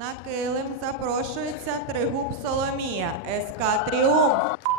На килим запрошується тригуб Соломія СК Тріумф.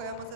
Дякуємо